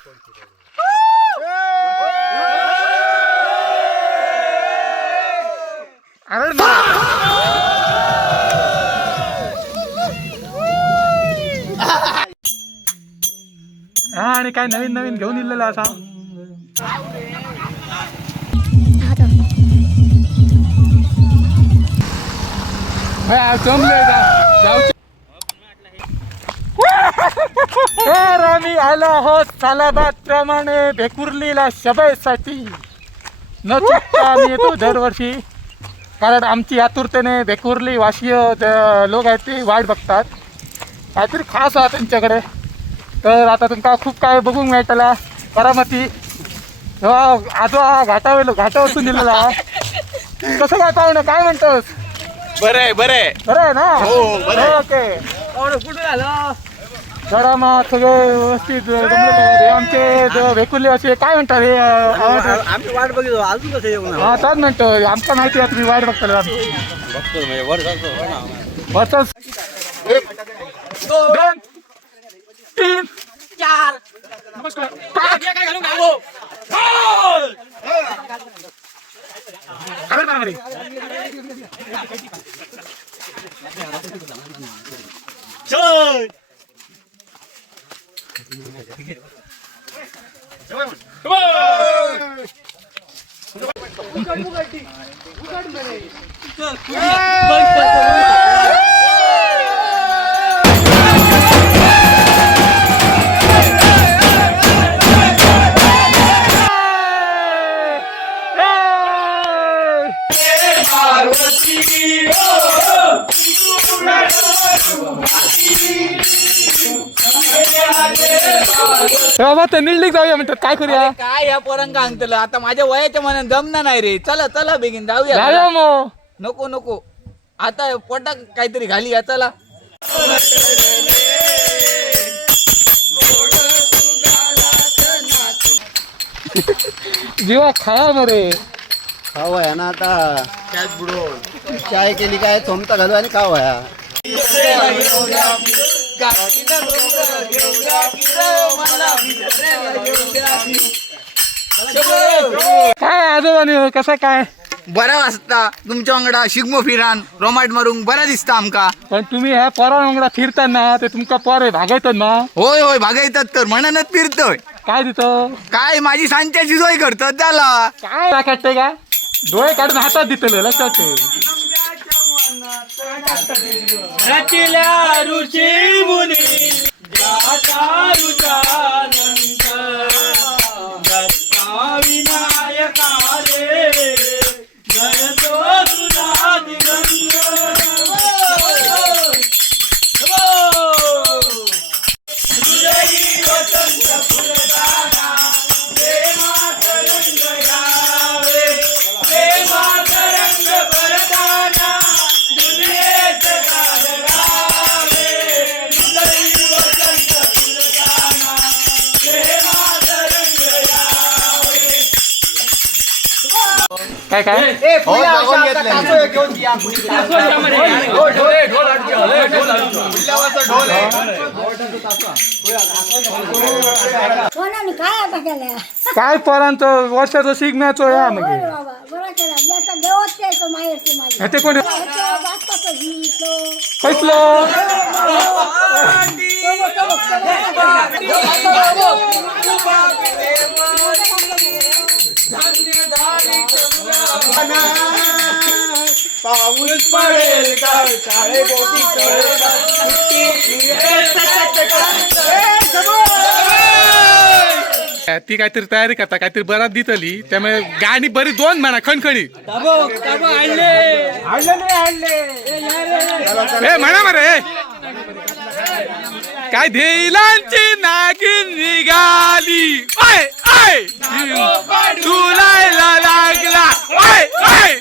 हा आणि काय नवीन नवीन घेऊन इलेला असा जमले तर आम्ही आलो आहोत सालाबाद प्रमाणे भेकुर्लीला शबाईसाठी न चुकता आम्ही येतो दरवर्षी, कारण आमची आतुरतेने भेकुर्ली वाशीय लोक आहेत ते वाट बघतात. काहीतरी खास आहे त्यांच्याकडे. तर आता तुमका खूप काय बघून मिळतला. करामती आजो घाटा वसून दिलेला. कसं काय पाहुणं, काय म्हणतोस? बरं आहे बरं आहे ना? ओके. कुठून आलं? जरा मग सगळे व्यवस्थित जमले. आमचे भेकुर्ली असे काय म्हणतात हे आम्ही वाट बघतो अजून कसं येऊ हा त्याच म्हणतो. आमका माहिती आहे तुम्ही वाट बघता. आम्ही बघतो. 1 2 3 4 नमस्कार. काय घालून गावो चल बाबा ते निल्लीक जाऊया म्हणतात. काय करूया? काय या पोरांका सांगतलं आता माझ्या वयाच्या मनात जमना नाही रे. चला चला बेगीन जाऊया. जाऊया मग. नको नको आता पोटात काहीतरी घाली या. चला जीवा खाया मरे. खाऊ आहे ना आता. चाय केली काय चोमता घालू आणि खाऊ आहे. काय आजोबानी कसं काय बरा वाजता तुमच्या वांगडा शिगमो फिरान रोमाट मारूंक बरा दिसता आमका. पण तुम्ही ह्या पोरांगडा फिरताना ते तुमका पोरे भागायतात ना. होय होय भागायतात तर म्हणूनच फिरतोय. काय देतो काय माझी सांच्याची सोय करतात त्याला. काय राखते का डोळे काढून हातात देतले लक्षात ठेव. काय काय काय पोरांचं वर्षाचं शिगम्याचं या मग ते कोण कसलं पाऊस पडेल का काळे बोटी ती काहीतरी तयारी करता काहीतरी बरात दितली. त्यामुळे गाणी बरी 2 म्हणा खणखणी म्हणा मरे. काय धेलांची नागिन निघाली ओय ओय तुलायला लागला ओय ओय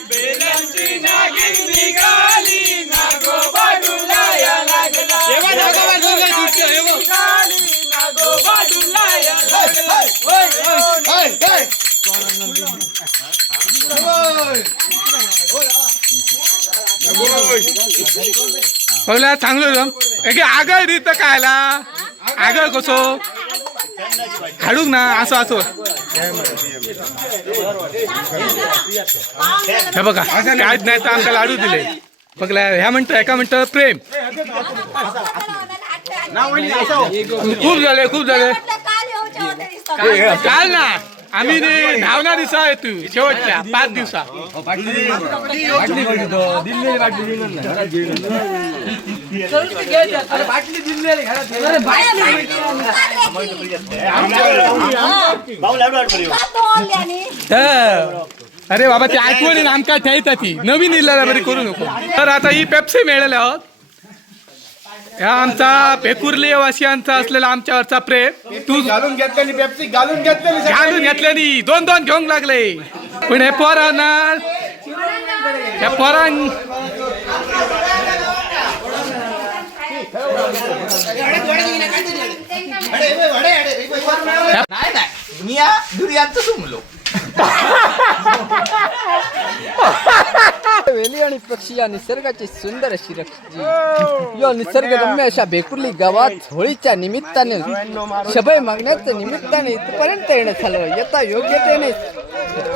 चांगलं आगळ रीत कायला आगळ कसो हाडूक ना असो असो हे बघा काहीच नाही तर आमका लाडू दिले बघला ह्या म्हणतो एका म्हणतो प्रेम खूप झाले काल ना आम्ही धावना दिसा तू शेवटच्या 5 दिवसा अरे बाबा ती आठवणी आमका ठेयता ती नवीन इल्ला बरी करू नको तर आता ही पेप्सी मिळाले आहोत ह्या आमचा पेकुर्ली वासियांचा असलेला आमच्यावरचा प्रेम तू घालून घेतलेली पेप्सी घालून घेतलेली 2-2 घेऊन लागले पण हे पोरा ना या पोरांग नाही काय मी या दुर्याचं तुमलो वेली आणि पक्षी या निसर्गाची सुंदर अशी रक्षी या निसर्गरम्य अशा बेकुर्ली गावात होळीच्या निमित्ताने शबय मागण्याच्या निमित्ताने इथपर्यंत येणं झालं येता योग्यतेने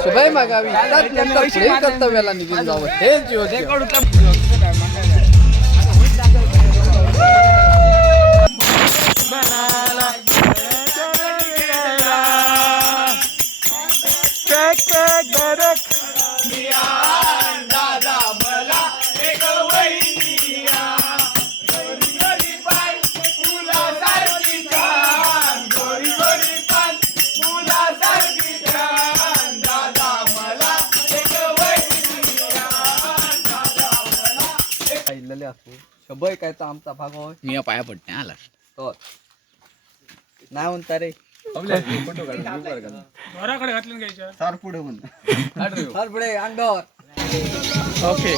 शबय मागावी नंतर पुढे कर्तव्याला निघून जावं हेच योग्य ऐकलेले असो शबय काय तर आमचा भाग होय मी पाया पडते आला हो नाही म्हणता रे सार पुढे पुढे अंगावर ओके